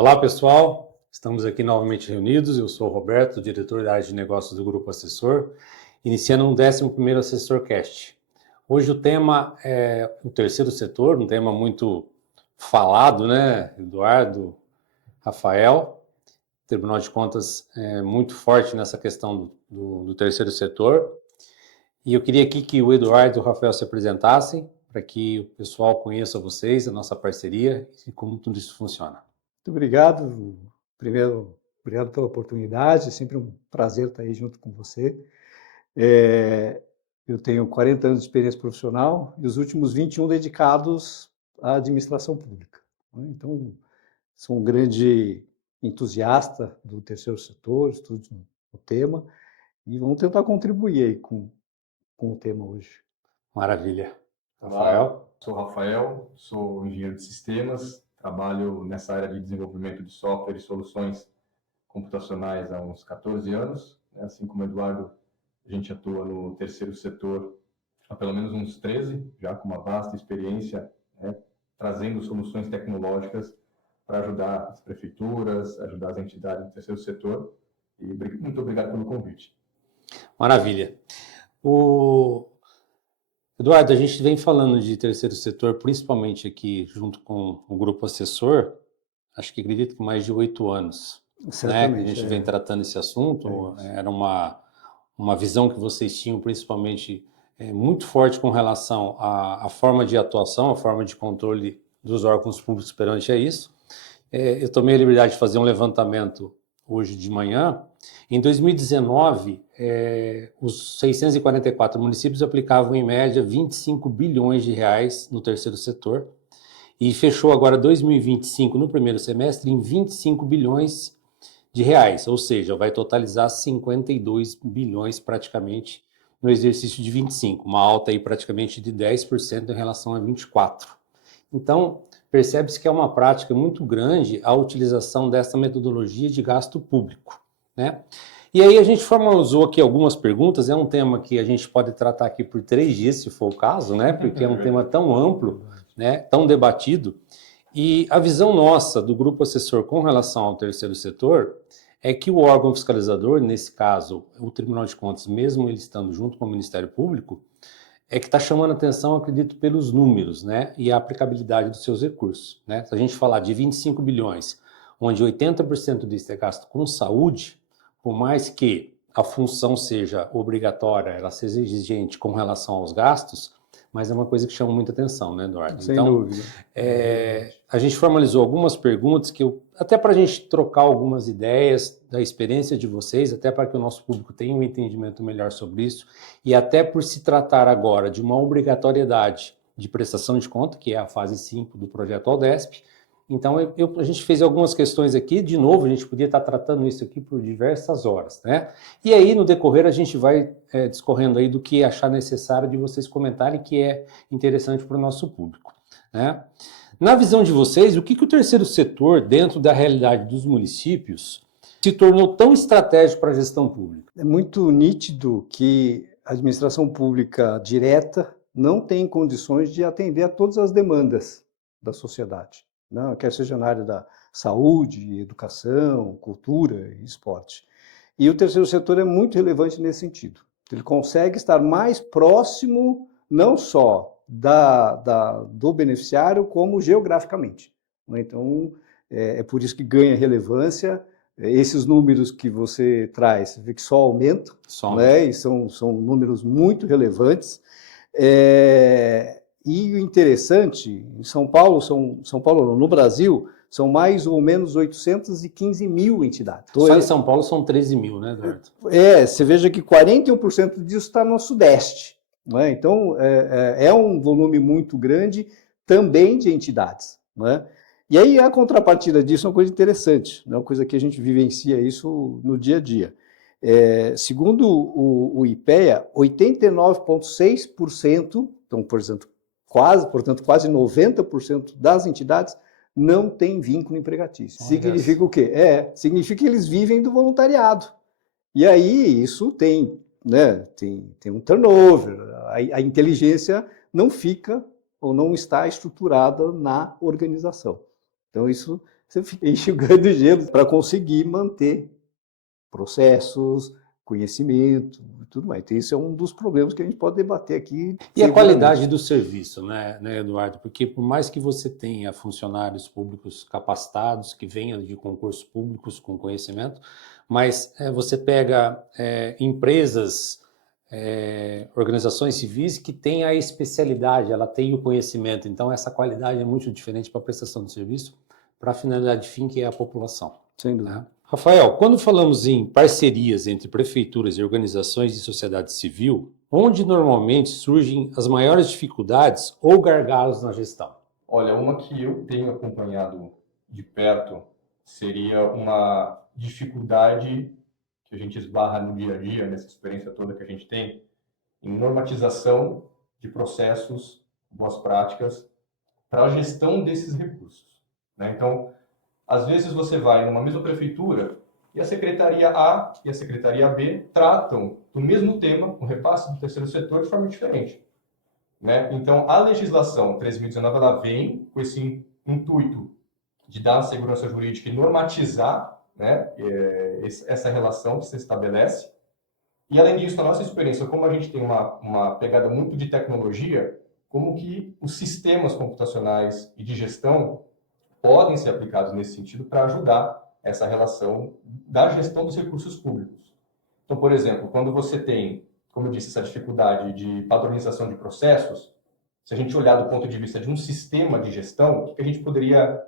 Olá, pessoal. Estamos aqui novamente reunidos. Eu sou o Roberto, diretor da área de negócios do Grupo Assessor, iniciando um 11º AssessorCast. Hoje o tema é o terceiro setor, um tema muito falado, né? Eduardo, Rafael, o Tribunal de Contas é muito forte nessa questão do terceiro setor. E eu queria aqui que o Eduardo e o Rafael se apresentassem, para que o pessoal conheça vocês, a nossa parceria e como tudo isso funciona. Muito obrigado. Primeiro, obrigado pela oportunidade. É sempre um prazer estar aí junto com você. Eu tenho 40 anos de experiência profissional e os últimos 21 dedicados à administração pública. Então, sou um grande entusiasta do terceiro setor, estudo o tema e vamos tentar contribuir aí com o tema hoje. Maravilha. Olá, Rafael? sou Rafael, sou engenheiro de sistemas, trabalho nessa área de desenvolvimento de software e soluções computacionais há uns 14 anos. Assim como o Eduardo, a gente atua no terceiro setor há pelo menos uns 13, já com uma vasta experiência, trazendo soluções tecnológicas para ajudar as prefeituras, ajudar as entidades do terceiro setor. E muito obrigado pelo convite. Maravilha. Eduardo, a gente vem falando de terceiro setor, principalmente aqui junto com o Grupo Assessor, acho que acredito que mais de 8 anos. Certamente. Que a gente vem tratando esse assunto. Era uma visão que vocês tinham, principalmente, muito forte com relação à forma de atuação, à forma de controle dos órgãos públicos perante a isso. Eu tomei a liberdade de fazer um levantamento hoje de manhã. Em 2019, os 644 municípios aplicavam em média 25 bilhões de reais no terceiro setor e fechou agora 2025 no primeiro semestre em 25 bilhões de reais, ou seja, vai totalizar 52 bilhões praticamente no exercício de 25, uma alta aí praticamente de 10% em relação a 24. Então, percebe-se que é uma prática muito grande a utilização dessa metodologia de gasto público, né? E aí a gente formalizou aqui algumas perguntas, é um tema que a gente pode tratar aqui por 3 dias, se for o caso, né? Porque é um tema tão amplo, né? Tão debatido. E a visão nossa do Grupo Assessor com relação ao terceiro setor é que o órgão fiscalizador, nesse caso, o Tribunal de Contas, mesmo ele estando junto com o Ministério Público, é que está chamando a atenção, acredito, pelos números, né, e a aplicabilidade dos seus recursos, né? Se a gente falar de 25 bilhões, onde 80% disso é gasto com saúde, por mais que a função seja obrigatória, ela seja exigente com relação aos gastos, mas é uma coisa que chama muita atenção, né, Eduardo? Sem dúvida. A gente formalizou algumas perguntas que até para a gente trocar algumas ideias da experiência de vocês, até para que o nosso público tenha um entendimento melhor sobre isso, e até por se tratar agora de uma obrigatoriedade de prestação de conta, que é a fase 5 do projeto Aldesp. Então, a gente fez algumas questões aqui, de novo, a gente podia estar tratando isso aqui por diversas horas, né? E aí, no decorrer, a gente vai discorrendo aí do que achar necessário de vocês comentarem, que é interessante para o nosso público, né? Na visão de vocês, o que o terceiro setor, dentro da realidade dos municípios, se tornou tão estratégico para a gestão pública? É muito nítido que a administração pública direta não tem condições de atender a todas as demandas da sociedade, né? Quer seja na área da saúde, educação, cultura e esporte. E o terceiro setor é muito relevante nesse sentido. Ele consegue estar mais próximo, não só do beneficiário, como geograficamente. Então, é por isso que ganha relevância. Esses números que você traz, você vê que só aumentam, né? E são números muito relevantes. E o interessante, em São Paulo, no Brasil, são mais ou menos 815 mil entidades. Só em São Paulo são 13 mil, né, Eduardo? Você veja que 41% disso está no Sudeste, né? Então, é um volume muito grande também de entidades, né? E aí a contrapartida disso é uma coisa interessante, né? Uma coisa que a gente vivencia isso no dia a dia. Segundo o IPEA, 89,6%, então, portanto, quase 90% das entidades não tem vínculo empregatício. Significa o quê? Significa que eles vivem do voluntariado. E aí isso tem um turnover, a inteligência não fica ou não está estruturada na organização. Então isso você fica enxugando gelo para conseguir manter processos, conhecimento e tudo mais. Então, isso é um dos problemas que a gente pode debater aqui. E a qualidade do serviço, né, Eduardo? Porque por mais que você tenha funcionários públicos capacitados, que venham de concursos públicos com conhecimento, mas você pega empresas, organizações civis que têm a especialidade, ela tem o conhecimento, então essa qualidade é muito diferente para a prestação de serviço, para a finalidade fim que é a população. Sem dúvida. Né? Rafael, quando falamos em parcerias entre prefeituras e organizações de sociedade civil, onde normalmente surgem as maiores dificuldades ou gargalos na gestão? Olha, uma que eu tenho acompanhado de perto seria uma dificuldade que a gente esbarra no dia a dia, nessa experiência toda que a gente tem, em normatização de processos, boas práticas, para a gestão desses recursos. Né? Então, às vezes você vai numa mesma prefeitura e a secretaria A e a secretaria B tratam do mesmo tema, o repasse do terceiro setor, de forma diferente. Né? Então, a legislação 13.019 ela vem com esse intuito de dar segurança jurídica e normatizar, né, essa relação que se estabelece. E, além disso, na nossa experiência, como a gente tem uma pegada muito de tecnologia, como que os sistemas computacionais e de gestão podem ser aplicados nesse sentido para ajudar essa relação da gestão dos recursos públicos. Então, por exemplo, quando você tem, como eu disse, essa dificuldade de padronização de processos, se a gente olhar do ponto de vista de um sistema de gestão, o que a gente poderia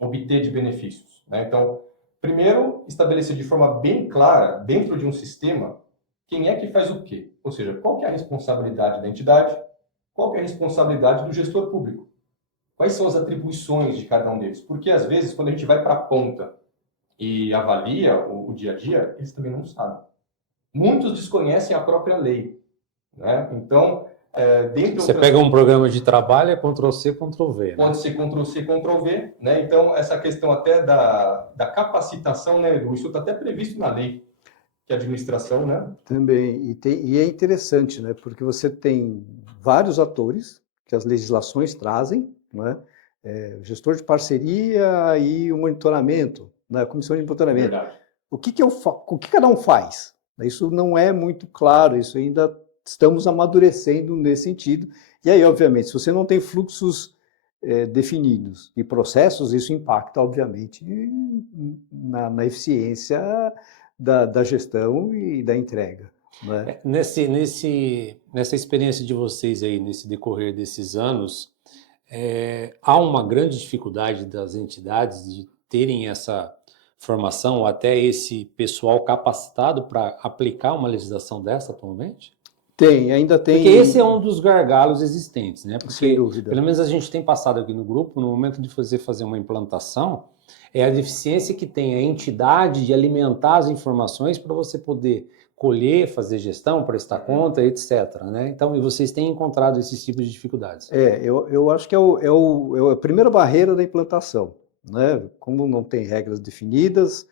obter de benefícios? Né? Então, primeiro, estabelecer de forma bem clara, dentro de um sistema, quem é que faz o quê? Ou seja, qual que é a responsabilidade da entidade, qual que é a responsabilidade do gestor público? Quais são as atribuições de cada um deles? Porque, às vezes, quando a gente vai para a ponta e avalia o dia a dia, eles também não sabem. Muitos desconhecem a própria lei. Né? Então, você pega um programa de trabalho, é Ctrl+C, Ctrl+V. Né? Pode ser Ctrl+C, Ctrl+V. Né? Então, essa questão até da capacitação, né, Edu? Isso está até previsto na lei, que a administração, né? Também, e é interessante, né, porque você tem vários atores que as legislações trazem, né, o gestor de parceria e o monitoramento, né, a comissão de monitoramento. Verdade. O que cada um faz? Isso não é muito claro, isso ainda estamos amadurecendo nesse sentido. E aí, obviamente, se você não tem fluxos definidos e processos, isso impacta, obviamente, na eficiência da gestão e da entrega. Né? Nessa experiência de vocês aí, nesse decorrer desses anos, há uma grande dificuldade das entidades de terem essa formação ou até esse pessoal capacitado para aplicar uma legislação dessa atualmente? Ainda tem. Porque esse é um dos gargalos existentes, né? Porque, sem dúvida, pelo menos a gente tem passado aqui no grupo, no momento de fazer uma implantação, é a deficiência que tem a entidade de alimentar as informações para você poder colher, fazer gestão, prestar conta, etc. Né? Então, e vocês têm encontrado esses tipos de dificuldades? Eu acho que é a primeira barreira da implantação. Né? Como não tem regras definidas,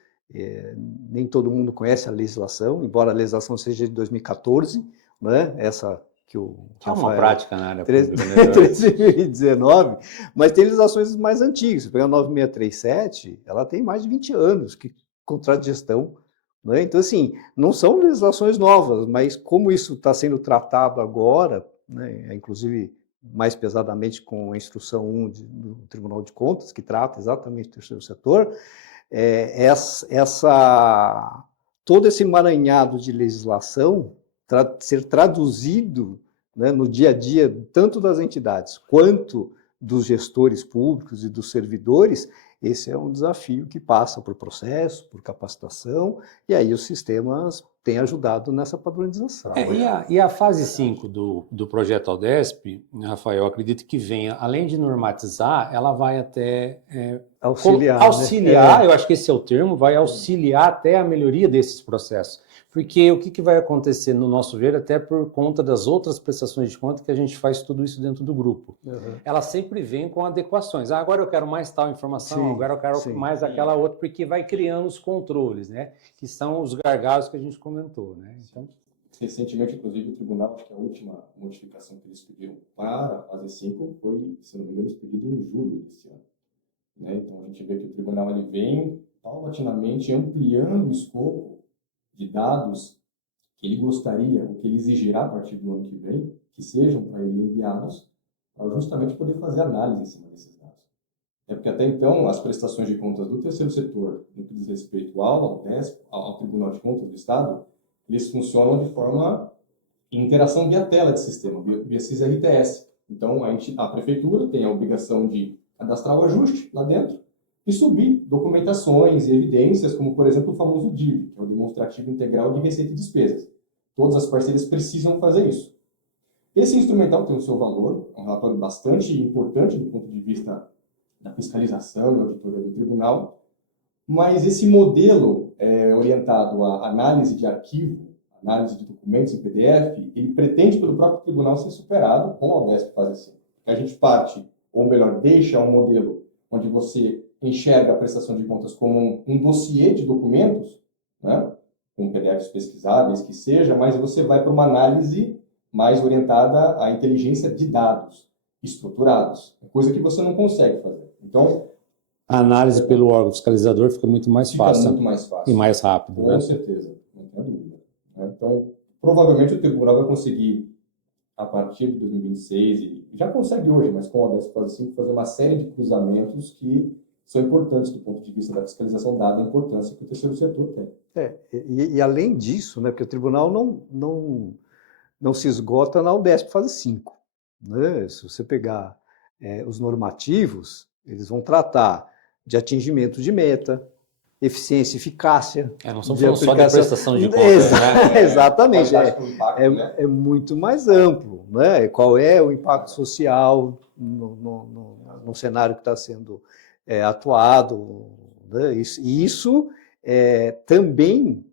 nem todo mundo conhece a legislação, embora a legislação seja de 2014, né? Essa que o que é uma prática na área pública, né? 2019, mas tem legislações mais antigas. Se pegar a 9637, ela tem mais de 20 anos que contrato de gestão. Né? Então, assim, não são legislações novas, mas como isso está sendo tratado agora, né, inclusive mais pesadamente com a instrução 1 do Tribunal de Contas, que trata exatamente do terceiro setor, todo esse emaranhado de legislação ser traduzido, né, no dia a dia, tanto das entidades quanto dos gestores públicos e dos servidores, esse é um desafio que passa por processo, por capacitação, e aí os sistemas têm ajudado nessa padronização. E a fase 5 do projeto Aldesp, Rafael, eu acredito que venha, além de normatizar, ela vai até auxiliar, né? Eu acho que esse é o termo, vai auxiliar até a melhoria desses processos. Porque o que vai acontecer, no nosso ver, até por conta das outras prestações de conta que a gente faz tudo isso dentro do grupo. Uhum. Ela sempre vem com adequações. Agora eu quero mais tal informação, agora eu quero mais aquela outra, porque vai criando os controles, né? Que são os gargalos que a gente comentou, né? Então... Recentemente, inclusive, o tribunal, acho que a última modificação que eles pediram para a fase 5 foi, se não me engano, eles pediram em julho desse ano. né? Então, a gente vê que o tribunal ele vem paulatinamente ampliando o escopo de dados que ele gostaria, ou que ele exigirá a partir do ano que vem, que sejam para ele enviados, para justamente poder fazer análise em cima desses dados. É porque até então, as prestações de contas do terceiro setor, no que diz respeito ao TESP, ao Tribunal de Contas do Estado, eles funcionam de forma em interação via tela de sistema, via SIS-RTS. Então, a prefeitura tem a obrigação de cadastrar o ajuste lá dentro e subir documentações e evidências, como, por exemplo, o famoso DIV, que é o Demonstrativo Integral de Receita e Despesas. Todas as parcerias precisam fazer isso. Esse instrumental tem o seu valor, é um relatório bastante importante do ponto de vista da fiscalização e auditoria do tribunal, mas esse modelo orientado à análise de arquivo, análise de documentos em PDF, ele pretende pelo próprio tribunal ser superado com a UDESP Fase 5. A gente parte, ou melhor, deixa um modelo onde você enxerga a prestação de contas como um dossiê de documentos, né, com PDFs pesquisáveis que seja, mas você vai para uma análise mais orientada à inteligência de dados estruturados, coisa que você não consegue fazer. Então, a análise pelo órgão fiscalizador fica muito mais fácil. Muito mais fácil. E mais rápido. Com certeza, não tenha dúvida. Então, provavelmente o tribunal vai conseguir, a partir de 2026, e já consegue hoje, mas com a UDESP Fase 5, fazer uma série de cruzamentos que são importantes do ponto de vista da fiscalização, dada a importância que o terceiro setor tem. E além disso, né, porque o tribunal não se esgota na UDESP Fase 5. Né? Se você pegar os normativos, eles vão tratar de atingimento de meta, eficiência e eficácia. Não estamos falando só de prestação de contas, né? Exatamente. É muito mais amplo. Né? Qual é o impacto social no cenário que está sendo atuado? Né? Isso também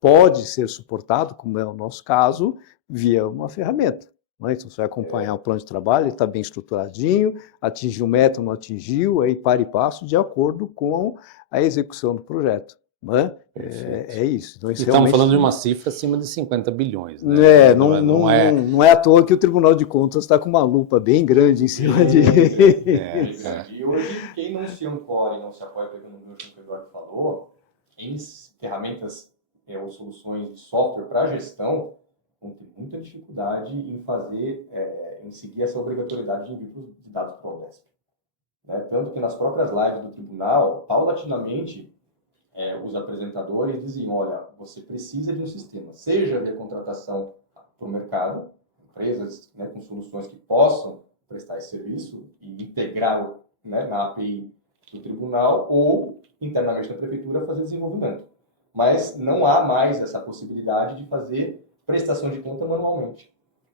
pode ser suportado, como é o nosso caso, via uma ferramenta. Né? Então, você vai acompanhar o plano de trabalho, ele está bem estruturadinho, atingiu meta ou não atingiu, aí para e passo de acordo com a execução do projeto. Né? É isso. Então, isso estamos falando de uma cifra acima de 50 bilhões. Né? Não é à toa que o Tribunal de Contas está com uma lupa bem grande em cima de... E hoje, quem não se ancora e não se apoia pelo que o Eduardo falou, em ferramentas ou soluções de software para gestão, vão ter muita dificuldade em seguir essa obrigatoriedade de envio de dados para o UDESP. Né? Tanto que nas próprias lives do tribunal, paulatinamente, os apresentadores dizem, olha, você precisa de um sistema, seja de contratação para o mercado, empresas, né, com soluções que possam prestar esse serviço e integrar, né, na API do tribunal, ou internamente na prefeitura fazer desenvolvimento. Mas não há mais essa possibilidade de fazer prestação de conta manualmente,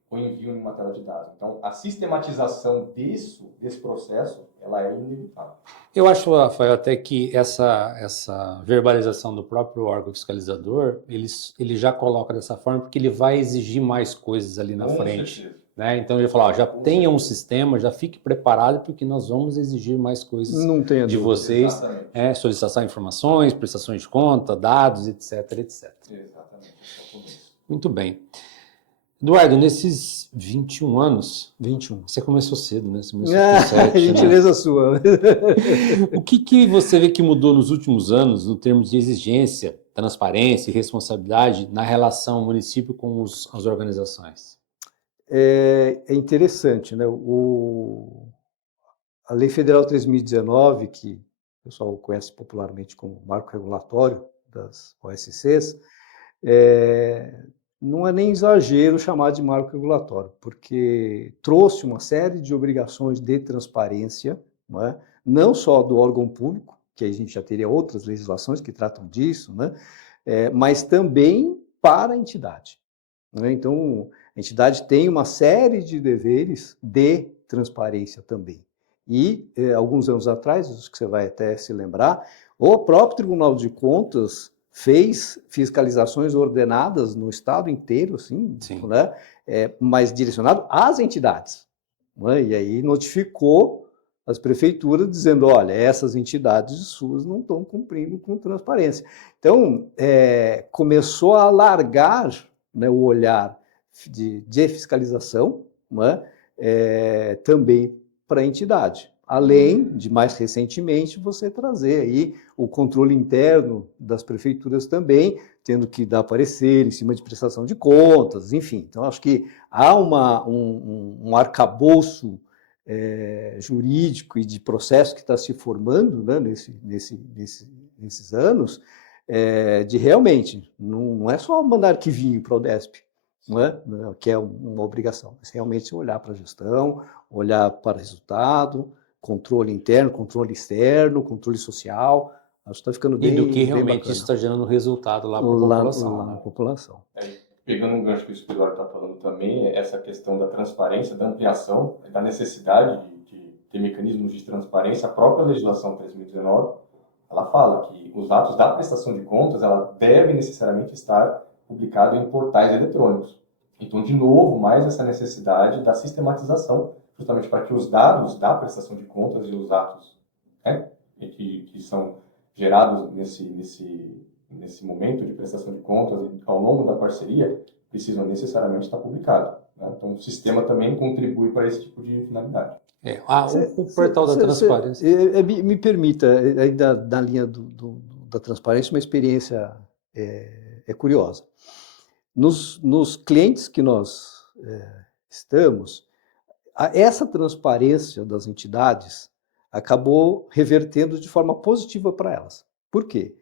ou envio em uma tela de dados. Então, a sistematização desse processo, ela é inevitável. Eu acho, Rafael, até que essa verbalização do próprio órgão fiscalizador, ele já coloca dessa forma, porque ele vai exigir mais coisas ali na frente. Né? Então, ele fala, já tenha um sistema, já fique preparado, porque nós vamos exigir mais coisas de vocês. Solicitação de informações, prestações de conta, dados, etc, etc. Exatamente. Muito bem. Eduardo, nesses 21 anos, você começou cedo, né? Você começou com 7, gentileza, né? Sua. O que você vê que mudou nos últimos anos, no termos de exigência, transparência e responsabilidade na relação município com as organizações? É interessante, né? A Lei Federal 3.019, que o pessoal conhece popularmente como Marco Regulatório das OSCs, não é nem exagero chamar de marco regulatório, porque trouxe uma série de obrigações de transparência, não só do órgão público, que a gente já teria outras legislações que tratam disso, né? Mas também para a entidade. Né? Então, a entidade tem uma série de deveres de transparência também. E, alguns anos atrás, acho que você vai até se lembrar, o próprio Tribunal de Contas fez fiscalizações ordenadas no estado inteiro, assim, né? Mas direcionado às entidades. Né? E aí notificou as prefeituras dizendo, olha, essas entidades suas não estão cumprindo com transparência. Então, começou a alargar, né, o olhar de fiscalização, né, também para a entidade. além de, mais recentemente, você trazer aí o controle interno das prefeituras também, tendo que dar parecer em cima de prestação de contas, enfim. Então, acho que há um arcabouço jurídico e de processo que está se formando, né, nesses anos, de realmente, não é só mandar arquivinho para o Odesp, não é? Que é uma obrigação, mas realmente olhar para a gestão, olhar para o resultado, controle interno, controle externo, controle social. Acho que está ficando E do que bem realmente bacana. isso está gerando resultado lá para a população. Lá na população. Pegando um gancho que o Eduardo está falando também, essa questão da transparência, da ampliação, da necessidade de ter mecanismos de transparência. A própria legislação 3.019, ela fala que os atos da prestação de contas, ela deve necessariamente estar publicado em portais eletrônicos. Então, de novo, mais essa necessidade da sistematização, justamente para que os dados da prestação de contas e os atos, né, que são gerados nesse momento de prestação de contas e ao longo da parceria, precisam necessariamente estar publicados. Né? Então, o sistema também contribui para esse tipo de finalidade. O portal da transparência. Me permita, ainda na linha da transparência, uma experiência curiosa. Nos clientes que nós estamos, essa transparência das entidades acabou revertendo de forma positiva para elas. Por quê?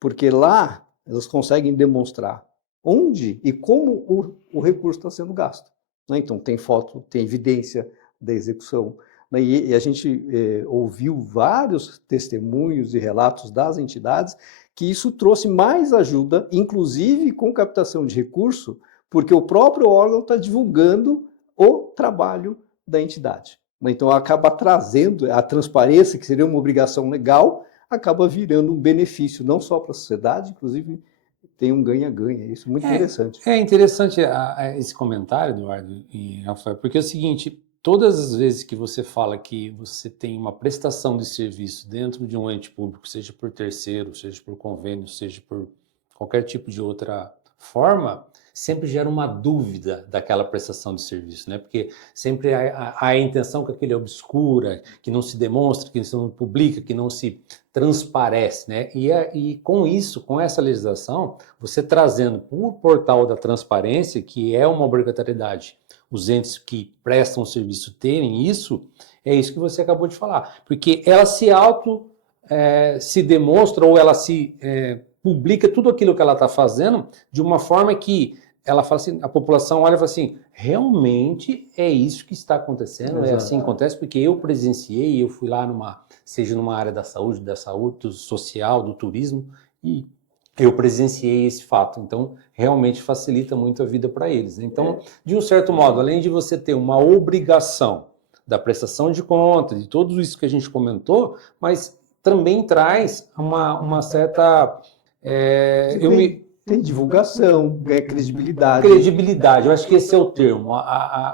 Porque lá elas conseguem demonstrar onde e como o recurso está sendo gasto. Né? Então, tem foto, tem evidência da execução. Né? E a gente ouviu vários testemunhos e relatos das entidades que isso trouxe mais ajuda, inclusive com captação de recurso, porque o próprio órgão está divulgando o trabalho da entidade. Então, acaba trazendo a transparência, que seria uma obrigação legal, acaba virando um benefício, não só para a sociedade, inclusive tem um ganha-ganha. Isso é muito interessante. É interessante esse comentário, Eduardo e Rafael, porque é o seguinte, todas as vezes que você fala que você tem uma prestação de serviço dentro de um ente público, seja por terceiro, seja por convênio, seja por qualquer tipo de outra forma, sempre gera uma dúvida daquela prestação de serviço, né? Porque sempre há a intenção que aquele é obscura, que não se demonstra, que não se publica, que não se transparece, né? E com isso, com essa legislação, você trazendo para o portal da transparência, que é uma obrigatoriedade, os entes que prestam serviço terem isso, é isso que você acabou de falar, porque ela se demonstra ou ela se publica tudo aquilo que ela está fazendo de uma forma que ela fala assim, a população olha e fala assim, realmente é isso que está acontecendo, é assim que acontece, porque eu presenciei, eu fui lá seja numa área da saúde, do social, do turismo, e eu presenciei esse fato, então realmente facilita muito a vida para eles. Então, de um certo modo, além de você ter uma obrigação da prestação de contas, de tudo isso que a gente comentou, mas também traz uma certa... Tem divulgação, ganha credibilidade. Credibilidade, eu acho que esse é o termo.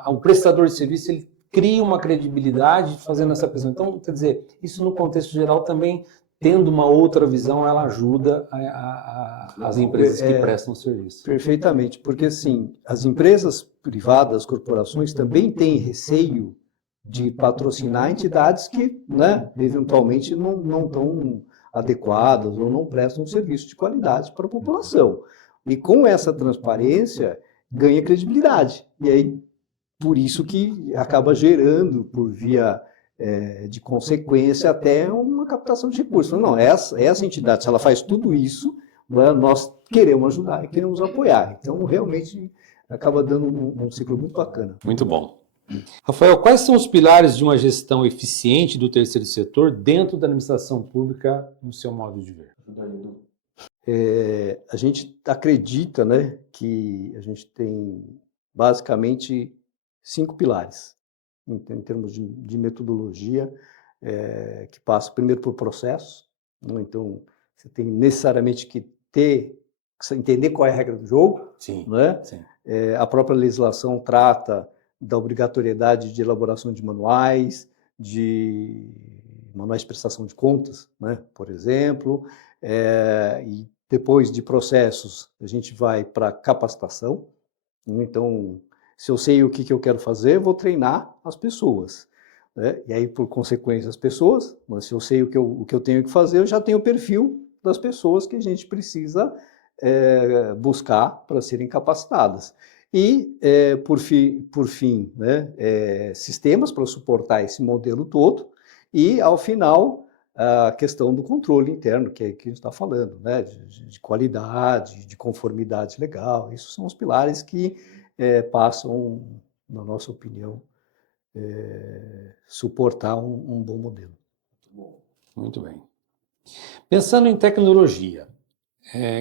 O prestador de serviço, ele cria uma credibilidade fazendo essa prestação. Então, quer dizer, isso no contexto geral também, tendo uma outra visão, ela ajuda as empresas que prestam serviço. Perfeitamente, porque assim, as empresas privadas, as corporações também têm receio de patrocinar entidades que, né, eventualmente não estão adequadas ou não prestam um serviço de qualidade para a população. E com essa transparência, ganha credibilidade. E aí, por isso que acaba gerando, por via de consequência, até uma captação de recursos. Não, essa entidade, se ela faz tudo isso, nós queremos ajudar e queremos apoiar. Então, realmente, acaba dando um ciclo muito bacana. Muito bom. Rafael, quais são os pilares de uma gestão eficiente do terceiro setor dentro da administração pública, no seu modo de ver? A gente acredita, né, que a gente tem basicamente 5 pilares, em termos de metodologia, que passa primeiro por processos, né? Então você tem necessariamente que entender qual é a regra do jogo. Sim, né? sim. A própria legislação trata da obrigatoriedade de elaboração de manuais de prestação de contas, né, por exemplo, e depois de processos a gente vai para capacitação. Então, se eu sei o que eu quero fazer, eu vou treinar as pessoas. né? E aí, por consequência, as pessoas, mas se eu sei o que eu tenho que fazer, eu já tenho o perfil das pessoas que a gente precisa buscar para serem capacitadas. E, por fim, né, sistemas para suportar esse modelo todo, e, ao final, a questão do controle interno, que a gente está falando, né, de qualidade, de conformidade legal. Isso são os pilares que passam, na nossa opinião, suportar um bom modelo. Muito bem. Pensando em tecnologia,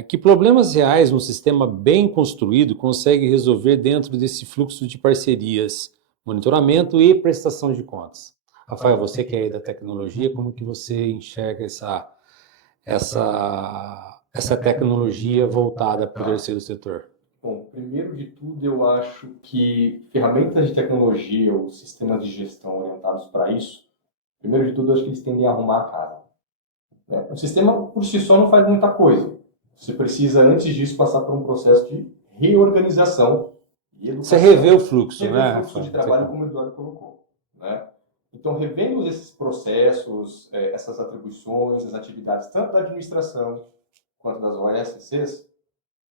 que problemas reais um sistema bem construído consegue resolver dentro desse fluxo de parcerias, monitoramento e prestação de contas? Rafael, você que é aí da tecnologia, como que você enxerga essa tecnologia voltada para o terceiro setor? Bom, primeiro de tudo, eu acho que ferramentas de tecnologia ou sistemas de gestão orientados para isso, primeiro de tudo, eu acho que eles tendem a arrumar a casa, né? O sistema, por si só, não faz muita coisa. Você precisa, antes disso, passar por um processo de reorganização e educação. Você revê o fluxo, Rever né? o fluxo de trabalho, como o Eduardo colocou, né? Então, revendo esses processos, essas atribuições, as atividades, tanto da administração quanto das OSCs,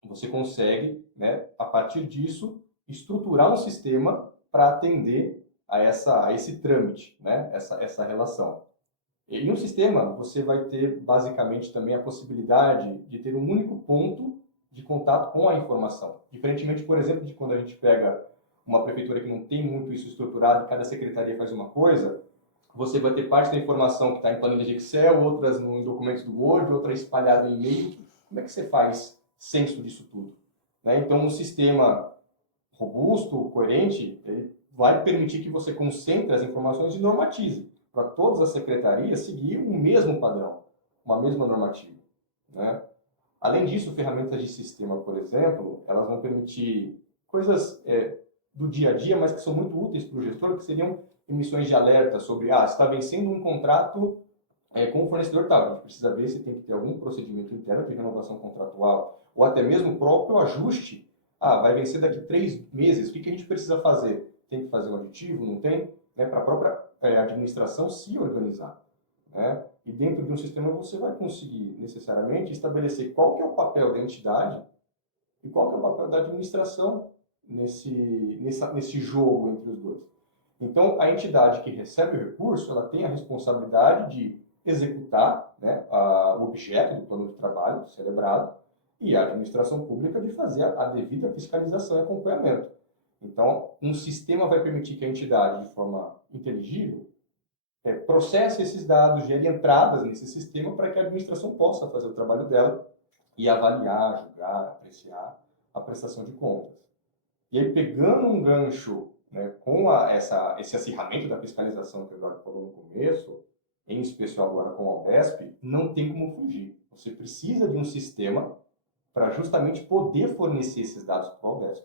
você consegue, né, a partir disso, estruturar um sistema para atender a esse trâmite, né, essa relação. E em um sistema, você vai ter, basicamente, também a possibilidade de ter um único ponto de contato com a informação. Diferentemente, por exemplo, de quando a gente pega uma prefeitura que não tem muito isso estruturado, cada secretaria faz uma coisa, você vai ter parte da informação que está em planilha de Excel, outras em documentos do Word, outra espalhada em e-mail. Como é que você faz senso disso tudo, né? Então, um sistema robusto, coerente, ele vai permitir que você concentre as informações e normatize para todas as secretarias seguir o mesmo padrão, uma mesma normativa, né? Além disso, ferramentas de sistema, por exemplo, elas vão permitir coisas do dia a dia, mas que são muito úteis para o gestor, que seriam emissões de alerta sobre, está vencendo um contrato com o fornecedor tal. A gente precisa ver se tem que ter algum procedimento interno de renovação contratual, ou até mesmo o próprio ajuste. Vai vencer daqui 3 meses, o que a gente precisa fazer? Tem que fazer um aditivo? Não tem? Né, para a própria administração se organizar, né? E dentro de um sistema você vai conseguir necessariamente estabelecer qual que é o papel da entidade e qual que é o papel da administração nesse jogo entre os dois. Então, a entidade que recebe o recurso, ela tem a responsabilidade de executar, né, o objeto do plano de trabalho celebrado, e a administração pública de fazer a devida fiscalização e acompanhamento. Então, um sistema vai permitir que a entidade, de forma inteligível, processe esses dados, gere entradas nesse sistema para que a administração possa fazer o trabalho dela e avaliar, julgar, apreciar a prestação de contas. E aí, pegando um gancho, né, com esse acirramento da fiscalização que o Eduardo falou no começo, em especial agora com a Aldesp, não tem como fugir. Você precisa de um sistema para justamente poder fornecer esses dados para a Aldesp.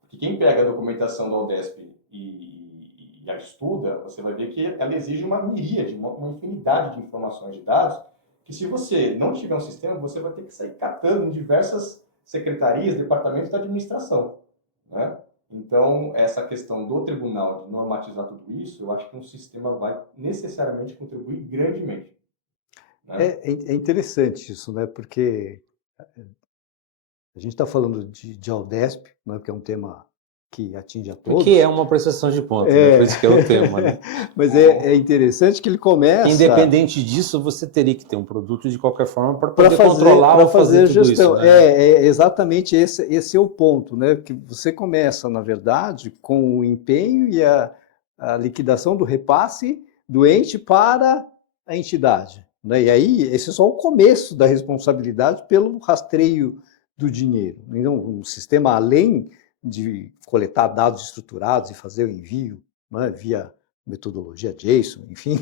Porque quem pega a documentação da Aldesp e a estuda, você vai ver que ela exige uma miríade, uma infinidade de informações de dados, que se você não tiver um sistema, você vai ter que sair catando em diversas secretarias, departamentos da administração, né? Então, essa questão do tribunal de normatizar tudo isso, eu acho que um sistema vai necessariamente contribuir grandemente, né? É interessante isso, né? Porque a gente está falando de Aldesp, né? Que é um tema que atinge a todos. Porque é uma prestação de contas, né? Por isso que é o tema, né? Mas é interessante que ele começa... Independente disso, você teria que ter um produto de qualquer forma para poder controlar para ou fazer a tudo gestão. isso, né? Exatamente esse é o ponto, né? Que você começa, na verdade, com o empenho e a liquidação do repasse do ente para a entidade, né? E aí, esse é só o começo da responsabilidade pelo rastreio do dinheiro. Então, um sistema além de coletar dados estruturados e fazer o envio, né, via metodologia JSON, enfim,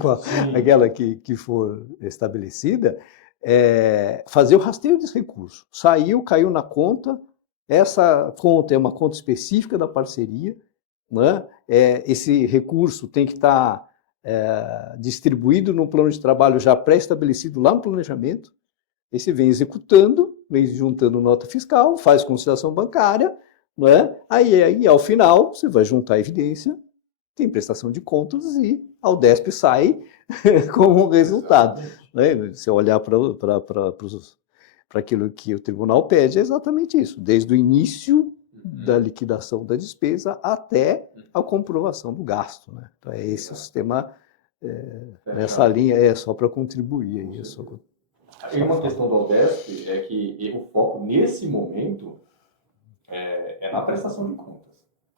aquela que for estabelecida, fazer o rastreio desse recurso. Saiu, caiu na conta, essa conta é uma conta específica da parceria, né? Esse recurso tem que estar distribuído num plano de trabalho já pré-estabelecido lá no planejamento, aí você vem executando, vem juntando nota fiscal, faz conciliação bancária, não é? Aí, ao final, você vai juntar a evidência tem prestação de contas e a UDESP sai como resultado. Né? Se olhar para aquilo que o tribunal pede, é exatamente isso, desde o início da liquidação da despesa até a comprovação do gasto. Né? Então, é esse o sistema nessa linha, só para contribuir. Aí, E uma questão da UDESP é que o foco, nesse momento, é na prestação de contas.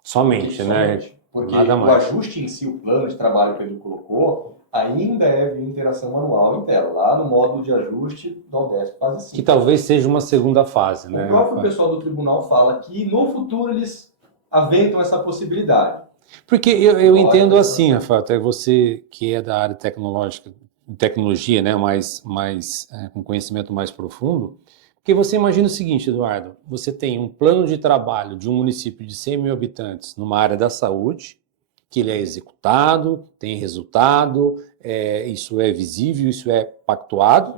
Somente, né? Porque Nada o mais. ajuste em si, o plano de trabalho que ele colocou, ainda é via interação anual interna, lá no módulo de ajuste da UDESP fase 5. Que talvez seja uma segunda fase, O né? próprio pessoal do tribunal fala que no futuro eles aventam essa possibilidade. Porque eu entendo assim, Rafael, até você que é da área tecnológica, tecnologia, né, com conhecimento mais profundo, porque você imagina o seguinte, Eduardo, você tem um plano de trabalho de um município de 100 mil habitantes numa área da saúde, que ele é executado, tem resultado, isso é visível, isso é pactuado,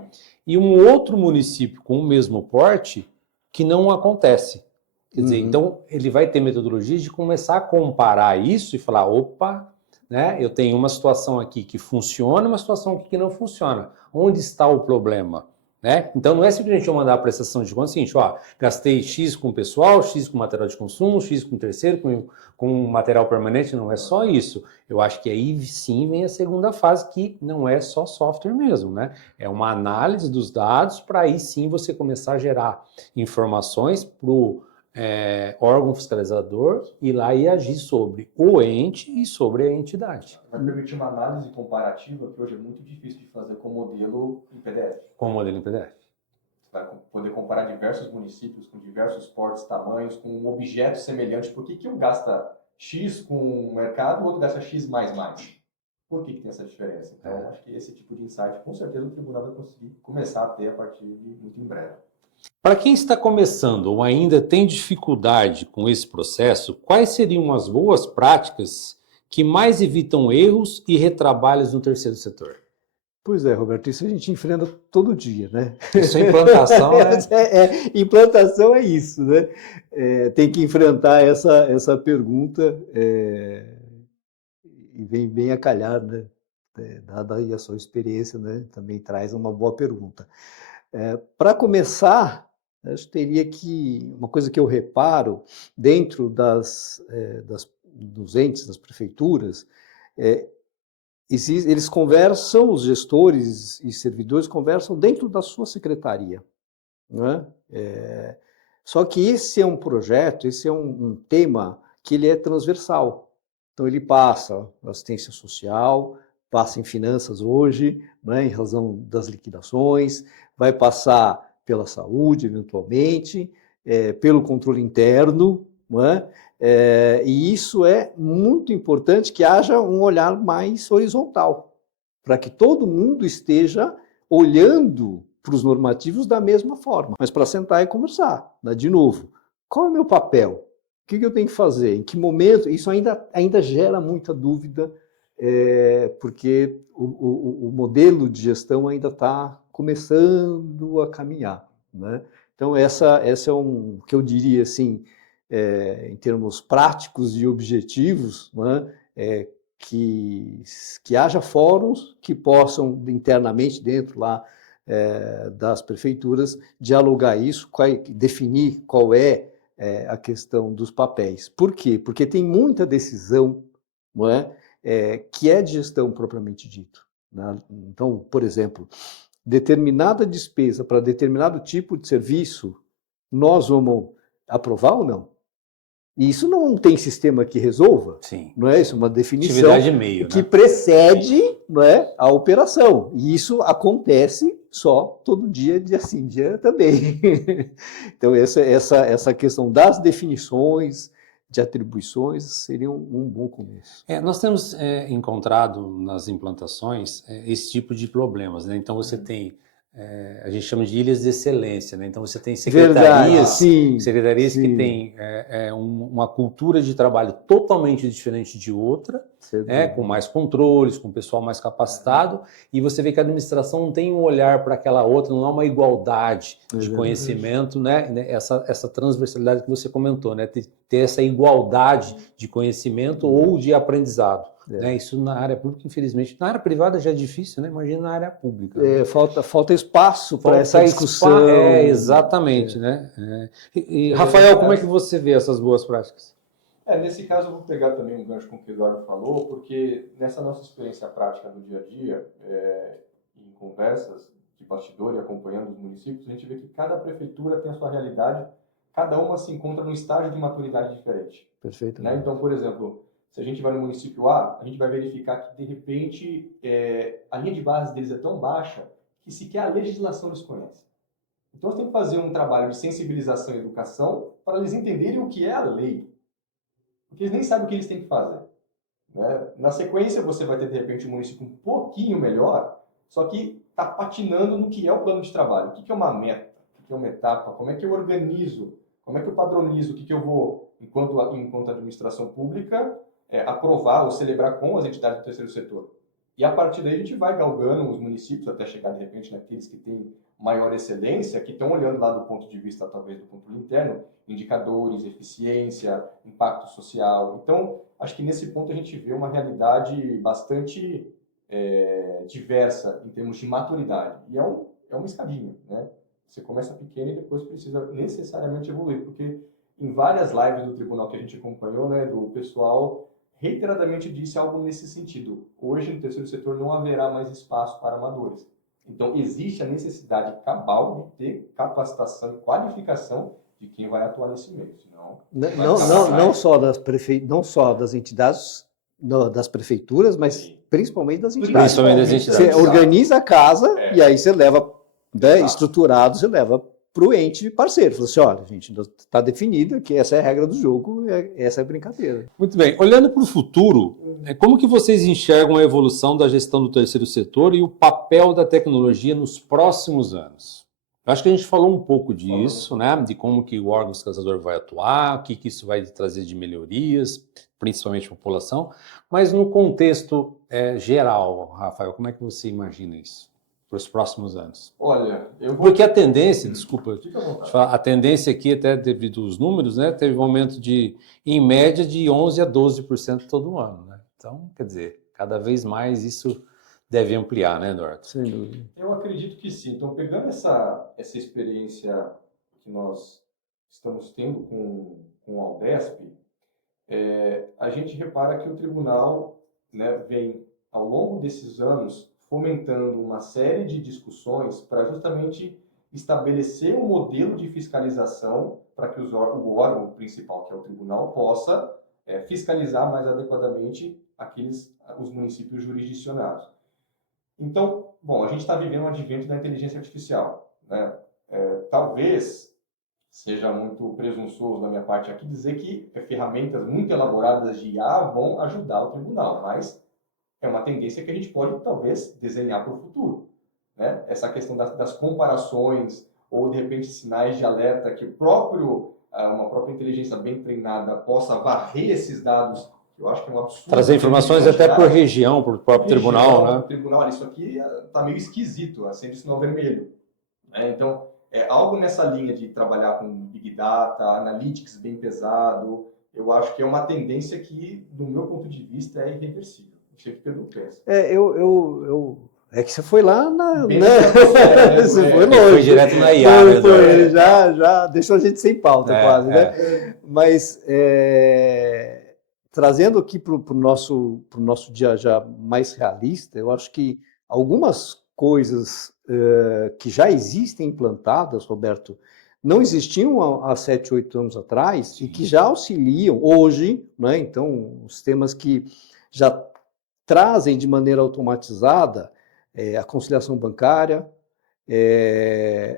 e um outro município com o mesmo porte que não acontece. Quer dizer, então ele vai ter metodologias de começar a comparar isso e falar, opa, né, eu tenho uma situação aqui que funciona, uma situação aqui que não funciona. Onde está o problema? Né? Então não é simplesmente eu mandar a prestação de conta seguinte, gastei X com pessoal, X com material de consumo, X com terceiro, com material permanente, não é só isso. Eu acho que aí sim vem a segunda fase, que não é só software mesmo, né? É uma análise dos dados para aí sim você começar a gerar informações para o órgão fiscalizador ir lá e agir sobre o ente e sobre a entidade. Vai permitir uma análise comparativa que hoje é muito difícil de fazer com modelo em PDF. Com o modelo em PDF. Você vai poder comparar diversos municípios com diversos portes, tamanhos, com um objeto semelhante. Por que um gasta X com o mercado e o outro gasta X mais? Por que tem essa diferença? Então, acho que esse tipo de insight, com certeza, o tribunal vai conseguir começar a ter a partir de muito em breve. Para quem está começando ou ainda tem dificuldade com esse processo, quais seriam as boas práticas que mais evitam erros e retrabalhos no terceiro setor? Pois é, Roberto, isso a gente enfrenta todo dia, né? Isso é implantação, né? Implantação é isso, né? Tem que enfrentar essa pergunta e vem bem a calhar, né? Dada aí a sua experiência, né? Também traz uma boa pergunta. Para começar, acho que teria que... Uma coisa que eu reparo dentro dos entes, das prefeituras, eles conversam, os gestores e servidores conversam dentro da sua secretaria. Né? Só que esse é um projeto, esse é um tema que ele é transversal. Então ele passa na assistência social, passa em finanças hoje, né, em razão das liquidações, vai passar pela saúde, eventualmente, pelo controle interno, né? E isso é muito importante, que haja um olhar mais horizontal, para que todo mundo esteja olhando para os normativos da mesma forma, mas para sentar e conversar, né? De novo, qual é o meu papel? O que eu tenho que fazer? Em que momento? Isso ainda gera muita dúvida, porque o modelo de gestão ainda está começando a caminhar, né? Então, essa é o que eu diria, assim, em termos práticos e objetivos, né? Que haja fóruns que possam, internamente, dentro lá das prefeituras, dialogar isso, definir qual é a questão dos papéis. Por quê? Porque tem muita decisão, não é? Que é de gestão propriamente dito. Né? Então, por exemplo, determinada despesa para determinado tipo de serviço, nós vamos aprovar ou não? E isso não tem sistema que resolva. Sim. Não é isso? Uma definição Atividade meio, que né? precede, não é, a operação. E isso acontece só todo dia também. Então, essa questão das definições, de atribuições, seria um bom começo. Nós temos encontrado nas implantações esse tipo de problemas, né? Então você tem a gente chama de ilhas de excelência, né? Então você tem Verdade, secretarias que sim. têm uma cultura de trabalho totalmente diferente de outra, né? Com mais controles, com pessoal mais capacitado, e você vê que a administração não tem um olhar para aquela outra, não há uma igualdade de conhecimento, né? Essa transversalidade que você comentou, né? Ter essa igualdade de conhecimento ou de aprendizado. Né? Isso na área pública, infelizmente. Na área privada já é difícil, né? Imagina na área pública. Né? Falta espaço para essa discussão. Exatamente. Né? E Rafael, como é que você vê essas boas práticas? Nesse caso, eu vou pegar também um gancho com o que o Eduardo falou, porque nessa nossa experiência prática do dia a dia, em conversas de bastidor e acompanhando os municípios, a gente vê que cada prefeitura tem a sua realidade, cada uma se encontra num estágio de maturidade diferente. Perfeito. Né? Então, por exemplo, se a gente vai no município A, a gente vai verificar que, de repente, a linha de base deles é tão baixa que sequer a legislação eles conhecem. Então, você tem que fazer um trabalho de sensibilização e educação para eles entenderem o que é a lei. Porque eles nem sabem o que eles têm que fazer. Né? Na sequência, você vai ter, de repente, um município um pouquinho melhor, só que está patinando no que é o plano de trabalho. O que é uma meta? O que é uma etapa? Como é que eu organizo? Como é que eu padronizo? O que eu vou, enquanto administração pública, aprovar ou celebrar com as entidades do terceiro setor? E a partir daí a gente vai galgando os municípios até chegar, de repente, naqueles que têm maior excelência, que estão olhando lá do ponto de vista, talvez, do controle interno, indicadores, eficiência, impacto social. Então, acho que nesse ponto a gente vê uma realidade bastante diversa em termos de maturidade. E é uma escadinha, né? Você começa pequeno e depois precisa necessariamente evoluir, porque em várias lives do tribunal que a gente acompanhou, né, do pessoal reiteradamente disse algo nesse sentido. Hoje, no terceiro setor, não haverá mais espaço para amadores. Então, existe a necessidade cabal de ter capacitação e qualificação de quem vai atuar nesse meio. Senão, não só das entidades, das prefeituras, mas principalmente das entidades. Você organiza a casa e aí você leva, né, estruturado, você leva para o ente parceiro. Fala assim, olha, gente, está definido que essa é a regra do jogo, essa é a brincadeira. Muito bem. Olhando para o futuro, como que vocês enxergam a evolução da gestão do terceiro setor e o papel da tecnologia nos próximos anos? Eu acho que a gente falou um pouco disso, né? De como que o órgão fiscalizador vai atuar, o que isso vai trazer de melhorias, principalmente para a população, mas no contexto geral, Rafael, como é que você imagina isso para os próximos anos? Olha, porque a tendência, desculpa, a tendência aqui, até devido aos números, né, teve um aumento em média, de 11% a 12% todo ano, né? Então, quer dizer, cada vez mais isso deve ampliar, né, Eduardo? Sem dúvida. Eu acredito que sim. Então, pegando essa experiência que nós estamos tendo com o Aldesp, a gente repara que o tribunal, né, vem, ao longo desses anos, fomentando uma série de discussões para justamente estabelecer um modelo de fiscalização para que o órgão principal, que é o tribunal, possa fiscalizar mais adequadamente os municípios jurisdicionados. Então, bom, a gente está vivendo um advento da inteligência artificial, né? Talvez seja muito presunçoso da minha parte aqui dizer que ferramentas muito elaboradas de IA vão ajudar o tribunal, mas é uma tendência que a gente pode, talvez, desenhar para o futuro. Né? Essa questão das comparações ou, de repente, sinais de alerta que uma própria inteligência bem treinada possa varrer esses dados, que eu acho que é um absurdo. Trazer informações até por região, para o próprio tribunal, né? Tribunal, isso aqui está meio esquisito, acende o sinal vermelho. Né? Então, algo nessa linha de trabalhar com Big Data, Analytics bem pesado, eu acho que é uma tendência que, do meu ponto de vista, é irreversível. Não sei o que eu penso. É que você foi lá você foi longe. Foi direto na IA, né? Já deixou a gente sem pauta, quase, né? Mas trazendo aqui para o nosso dia já mais realista, eu acho que algumas coisas que já existem implantadas, Roberto, não existiam há 7, 8 anos atrás. Sim. E que já auxiliam hoje, né? Então, sistemas que já trazem de maneira automatizada a conciliação bancária,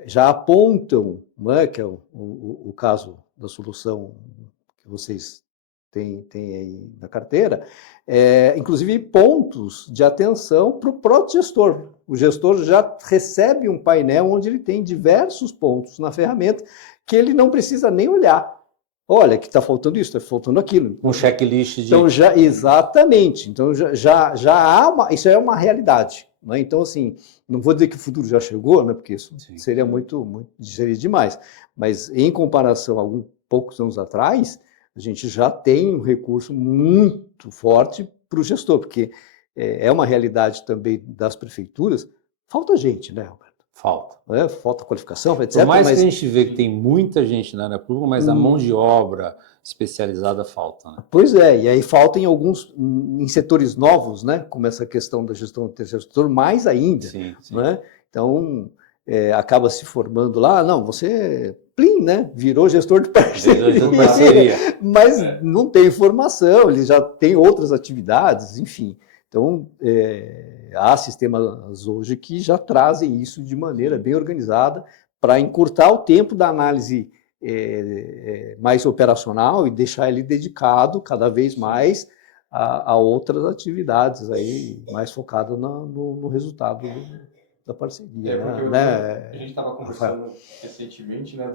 já apontam, né, que é o caso da solução que vocês tem aí na carteira, inclusive pontos de atenção para o próprio gestor. O gestor já recebe um painel onde ele tem diversos pontos na ferramenta que ele não precisa nem olhar. Olha, que está faltando isso, está faltando aquilo. Um checklist de... Então, exatamente. Então, já há isso é uma realidade. Né? Então, assim, não vou dizer que o futuro já chegou, né? Porque isso seria seria demais. Mas, em comparação a poucos anos atrás, a gente já tem um recurso muito forte para o gestor, porque é uma realidade também das prefeituras. Falta gente, né, Roberto? Falta. Falta qualificação, etc. Por mais que a gente vê que tem muita gente na área pública, mas a mão de obra especializada falta. Né? Pois é, e aí falta em setores novos, né, como essa questão da gestão do terceiro setor, mais ainda. Sim. Né? Então, acaba se formando lá, não, você, plim, né, virou gestor de parceria, mas não tem formação, ele já tem outras atividades, enfim. Então, há sistemas hoje que já trazem isso de maneira bem organizada para encurtar o tempo da análise mais operacional e deixar ele dedicado cada vez mais a outras atividades aí, mais focado no resultado da parceria. Porque a gente estava conversando recentemente, né,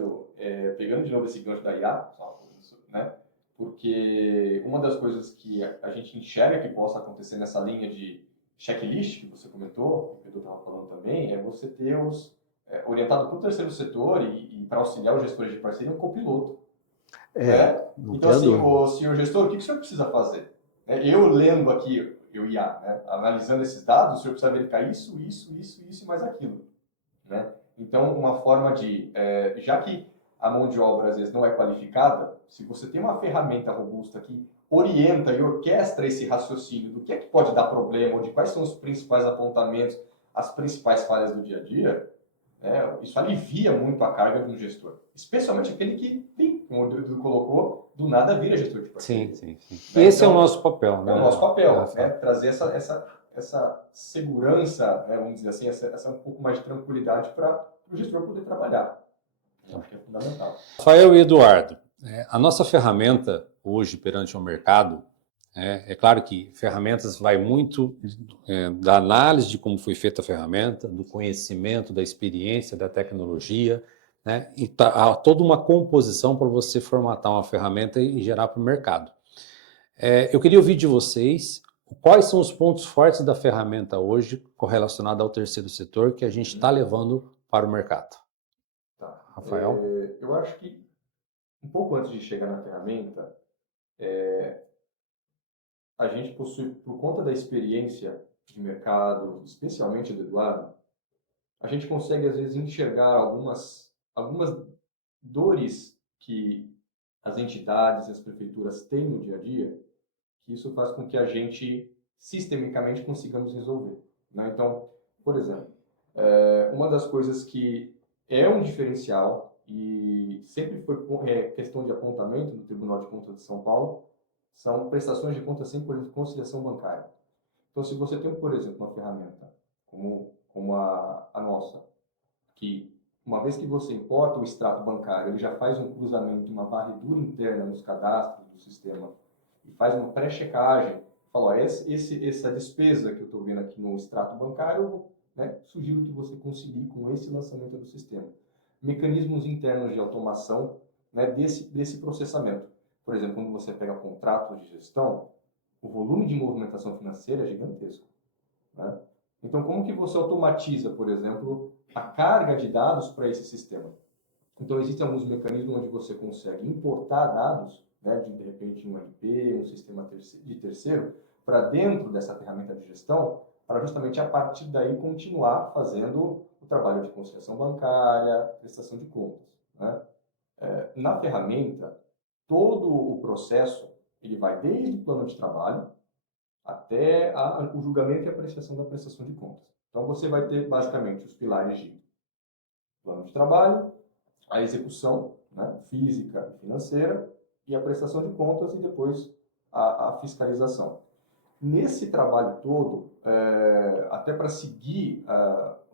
pegando de novo esse gancho da IA, né, porque uma das coisas que a gente enxerga que possa acontecer nessa linha de checklist que você comentou, que o Pedro estava falando também, é você ter orientado para o terceiro setor e para auxiliar os gestores de parceria um copiloto. Então, assim, o senhor gestor, o que o senhor precisa fazer? Eu lendo aqui, eu ia, né, analisando esses dados, o senhor precisa verificar isso e mais aquilo. Né? Então, uma forma de, já que a mão de obra às vezes não é qualificada, se você tem uma ferramenta robusta que orienta e orquestra esse raciocínio do que é que pode dar problema, ou de quais são os principais apontamentos, as principais falhas do dia a dia, isso alivia muito a carga de um gestor. Especialmente aquele que, como o Dudu colocou, do nada vira gestor de parceria. Sim. Esse é o nosso papel. Né? É o nosso papel, trazer essa segurança, vamos dizer assim, essa um pouco mais de tranquilidade para o gestor poder trabalhar. Eu acho que é fundamental. Rafael e Eduardo, a nossa ferramenta hoje perante o mercado, é claro que ferramentas vai muito da análise de como foi feita a ferramenta, do conhecimento, da experiência, da tecnologia, né? E há toda uma composição para você formatar uma ferramenta e gerar para o mercado. Eu queria ouvir de vocês quais são os pontos fortes da ferramenta hoje correlacionada ao terceiro setor que a gente está levando para o mercado. Tá. Rafael? Eu acho que um pouco antes de chegar na ferramenta, a gente possui, por conta da experiência de mercado, especialmente do Eduardo, a gente consegue às vezes enxergar algumas dores que as entidades e as prefeituras têm no dia a dia, que isso faz com que a gente sistemicamente consigamos resolver. Né? Então, por exemplo, uma das coisas que é um diferencial e sempre foi questão de apontamento no Tribunal de Contas de São Paulo, são prestações de contas sem conciliação bancária. Então, se você tem, por exemplo, uma ferramenta como a nossa, que uma vez que você importa o extrato bancário, ele já faz um cruzamento, uma varredura interna nos cadastros do sistema e faz uma pré-checagem, fala, essa despesa que eu estou vendo aqui no extrato bancário, né, sugiro que você concilie com esse lançamento do sistema. Mecanismos internos de automação, né, desse processamento. Por exemplo, quando você pega contratos de gestão, o volume de movimentação financeira é gigantesco. Né? Então, como que você automatiza, por exemplo, a carga de dados para esse sistema? Então, existem alguns mecanismos onde você consegue importar dados, né, de repente um LP, um sistema de terceiro, para dentro dessa ferramenta de gestão, para justamente a partir daí continuar fazendo o trabalho de conciliação bancária, prestação de contas. Né? Na ferramenta, todo o processo ele vai desde o plano de trabalho até o julgamento e apreciação da prestação de contas. Então, você vai ter basicamente os pilares de plano de trabalho, a execução, né, física e financeira, e a prestação de contas e depois a fiscalização. Nesse trabalho todo, até para seguir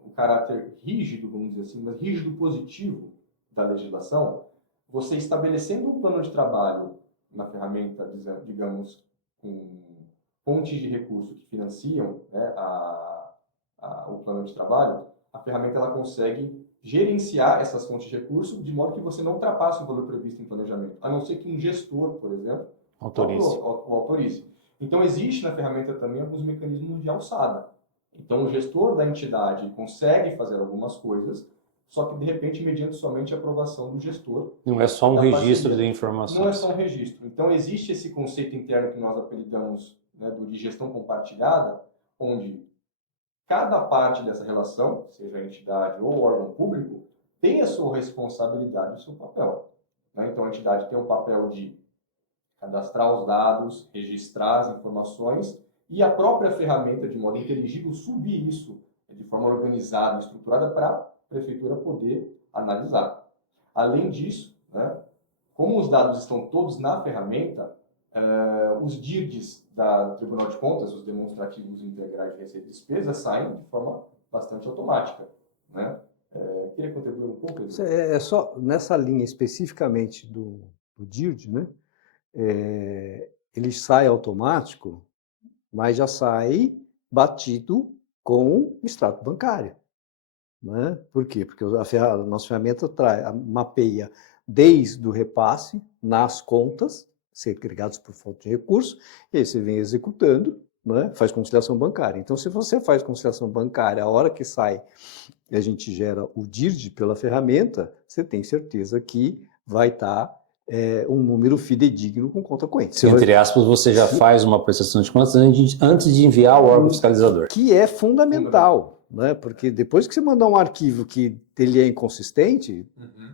o caráter rígido, vamos dizer assim, mas rígido positivo da legislação, você estabelecendo um plano de trabalho na ferramenta, digamos, com fontes de recurso que financiam, né, o plano de trabalho, a ferramenta ela consegue gerenciar essas fontes de recurso de modo que você não ultrapasse o valor previsto em planejamento, a não ser que um gestor, por exemplo, autorize. Então, existe na ferramenta também alguns mecanismos de alçada. Então, o gestor da entidade consegue fazer algumas coisas, só que, de repente, mediante somente a aprovação do gestor. Não é só um registro de informações. Não é só um registro. Então, existe esse conceito interno que nós apelidamos, né, de gestão compartilhada, onde cada parte dessa relação, seja a entidade ou o órgão público, tem a sua responsabilidade, o seu papel. Né? Então, a entidade tem o papel de cadastrar os dados, registrar as informações e a própria ferramenta, de modo inteligível, subir isso de forma organizada, estruturada para a prefeitura poder analisar. Além disso, né, como os dados estão todos na ferramenta, os DIRDs do Tribunal de Contas, os demonstrativos integrais de receita e despesa, saem de forma bastante automática. Né? Queria contribuir um pouco? É só nessa linha especificamente do DIRD, né? Ele sai automático, mas já sai batido com o extrato bancário. Né? Por quê? Porque a nossa ferramenta mapeia desde o repasse nas contas, segregados por fonte de recurso, e aí você vem executando, né? Faz conciliação bancária. Então, se você faz conciliação bancária, a hora que sai e a gente gera o DIRD pela ferramenta, você tem certeza que vai estar um número fidedigno com conta corrente. Entre aspas, você já faz uma prestação de contas antes de enviar ao órgão fiscalizador. Que é fundamental. Né? Porque depois que você mandar um arquivo que ele é inconsistente,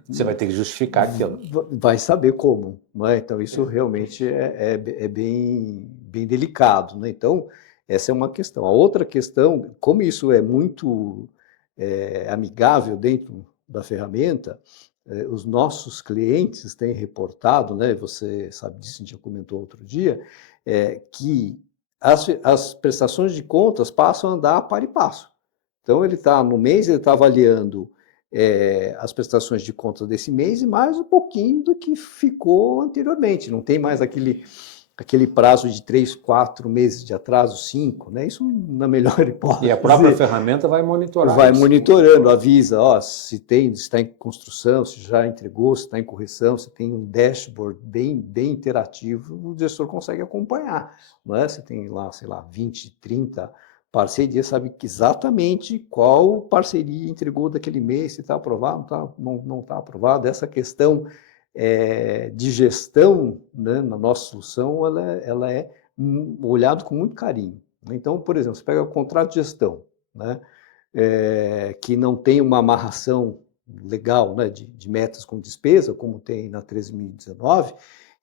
você vai ter que justificar aquilo. Vai saber como. Né? Então, isso realmente é bem delicado. Né? Então, essa é uma questão. A outra questão, como isso é muito amigável dentro da ferramenta, os nossos clientes têm reportado, né? Você sabe disso, a gente já comentou outro dia, que as prestações de contas passam a andar par e passo. Então, ele está no mês, ele está avaliando as prestações de contas desse mês e mais um pouquinho do que ficou anteriormente. Não tem mais aquele prazo de 3, 4 meses de atraso, 5, né? Isso na melhor hipótese. E a própria ferramenta vai monitorar. Vai monitorando, avisa, se está em construção, se já entregou, se está em correção, se tem um dashboard bem interativo, o gestor consegue acompanhar. Não é? Você tem lá, sei lá, 20, 30 parcerias, sabe exatamente qual parceria entregou daquele mês, se está aprovado, não está aprovado. Essa questão de gestão, né, na nossa solução, ela é olhado com muito carinho. Então, por exemplo, você pega o contrato de gestão, né, que não tem uma amarração legal, né, de metas com despesa, como tem na 13.019,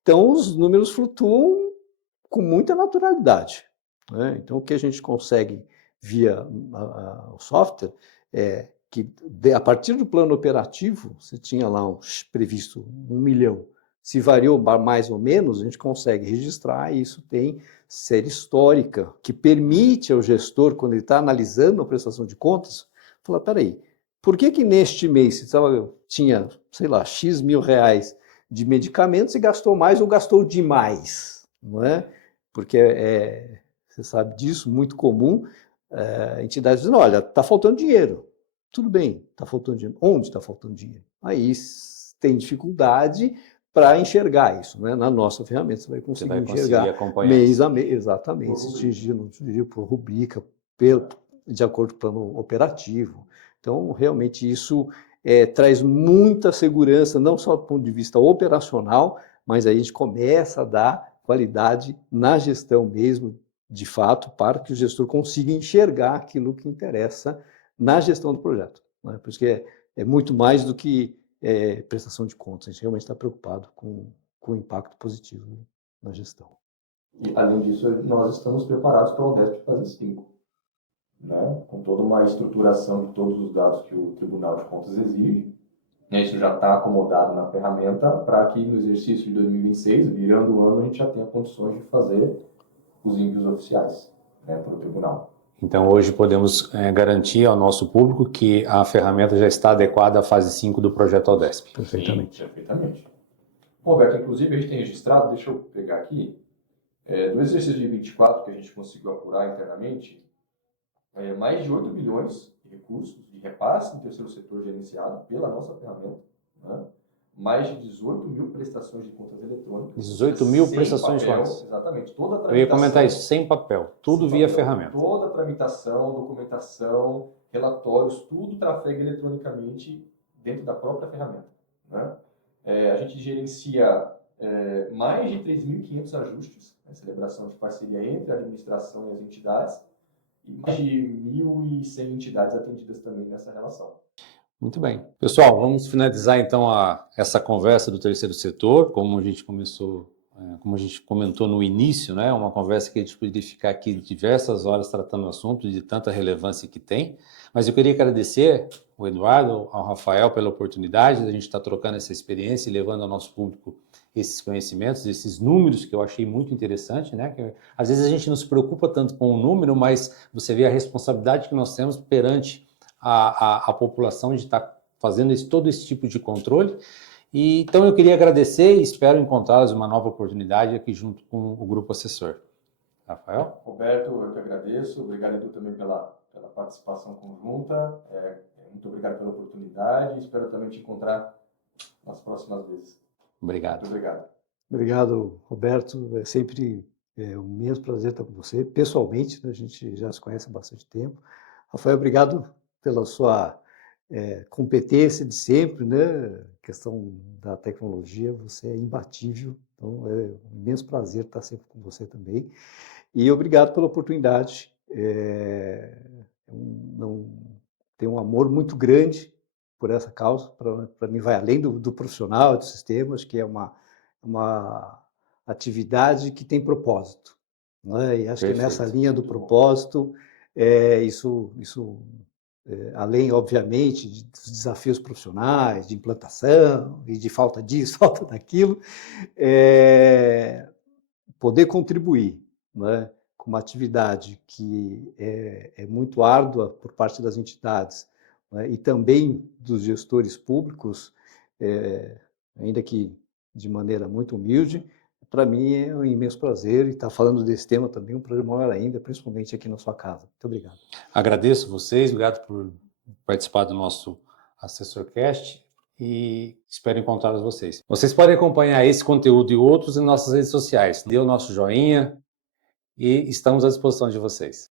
então os números flutuam com muita naturalidade. Né? Então, o que a gente consegue via o software é que, a partir do plano operativo, você tinha lá previsto 1 milhão. Se variou mais ou menos, a gente consegue registrar, e isso tem série histórica, que permite ao gestor, quando ele está analisando a prestação de contas, falar, peraí, por que neste mês você tinha, sei lá, X mil reais de medicamentos e gastou mais ou gastou demais? Não é? Porque você sabe disso, muito comum, entidades dizendo, olha, está faltando dinheiro. Tudo bem, está faltando dinheiro. Onde está faltando dinheiro? Aí tem dificuldade para enxergar isso. Né? Na nossa ferramenta você vai conseguir enxergar mês a mês, exatamente, se por rubrica, de acordo com o plano operativo. Então, realmente, isso traz muita segurança, não só do ponto de vista operacional, mas aí a gente começa a dar qualidade na gestão mesmo, de fato, para que o gestor consiga enxergar aquilo que interessa na gestão do projeto. Né? Por isso que é muito mais do que prestação de contas. A gente realmente está preocupado com o impacto positivo, né, na gestão. E, além disso, nós estamos preparados para o ODESP fase 5, né? Com toda uma estruturação de todos os dados que o Tribunal de Contas exige. Isso já está acomodado na ferramenta para que no exercício de 2026, virando o ano, a gente já tenha condições de fazer os envios oficiais, né, para o Tribunal. Então, hoje podemos garantir ao nosso público que a ferramenta já está adequada à fase 5 do projeto ODESP. Perfeitamente. Sim, perfeitamente. Roberto, inclusive a gente tem registrado, deixa eu pegar aqui, do exercício de 24 que a gente conseguiu apurar internamente, mais de 8 bilhões de recursos de repasse no terceiro setor gerenciado pela nossa ferramenta, né? Mais de 18 mil prestações de contas eletrônicas. 18 mil sem prestações de papel, contas. exatamente. Toda a Eu ia tramitação, comentar isso, sem papel, tudo sem via papel, ferramenta. Toda a tramitação, documentação, relatórios, tudo trafega eletronicamente dentro da própria ferramenta, né? A gente gerencia mais de 3.500 ajustes, né, celebração de parceria entre a administração e as entidades, e mais de 1.100 entidades atendidas também nessa relação. Muito bem. Pessoal, vamos finalizar então essa conversa do terceiro setor, como a gente comentou no início, né? Uma conversa que a gente poderia ficar aqui diversas horas tratando o assunto de tanta relevância que tem. Mas eu queria agradecer ao Eduardo, ao Rafael pela oportunidade de a gente estar trocando essa experiência e levando ao nosso público esses conhecimentos, esses números que eu achei muito interessante, né? Que, às vezes a gente não se preocupa tanto com o número, mas você vê a responsabilidade que nós temos perante a população de estar fazendo todo esse tipo de controle. E, então eu queria agradecer e espero encontrá-los uma nova oportunidade aqui junto com o grupo assessor. Rafael? Roberto, eu que agradeço. Obrigado, Edu, também pela participação conjunta. Muito obrigado pela oportunidade. Espero também te encontrar nas próximas vezes. Obrigado. Muito obrigado. Obrigado, Roberto. É sempre um imenso prazer estar com você. Pessoalmente, né? A gente já se conhece há bastante tempo. Rafael, obrigado pela sua competência de sempre, né? A questão da tecnologia, você é imbatível. Então, é um imenso prazer estar sempre com você também. E obrigado pela oportunidade. Tenho um amor muito grande por essa causa. Para mim, vai além do profissional, de sistemas, que é uma atividade que tem propósito, né? E acho Perfeito. que nessa linha do propósito, isso além, obviamente, dos desafios profissionais, de implantação e de falta disso, falta daquilo, poder contribuir, né, com uma atividade que é muito árdua por parte das entidades, né, e também dos gestores públicos, ainda que de maneira muito humilde, para mim é um imenso prazer e estar falando desse tema também, um prazer maior ainda, principalmente aqui na sua casa. Muito obrigado. Agradeço vocês, obrigado por participar do nosso AssessorCast e espero encontrá-los vocês. Vocês podem acompanhar esse conteúdo e outros em nossas redes sociais. Dê o nosso joinha e estamos à disposição de vocês.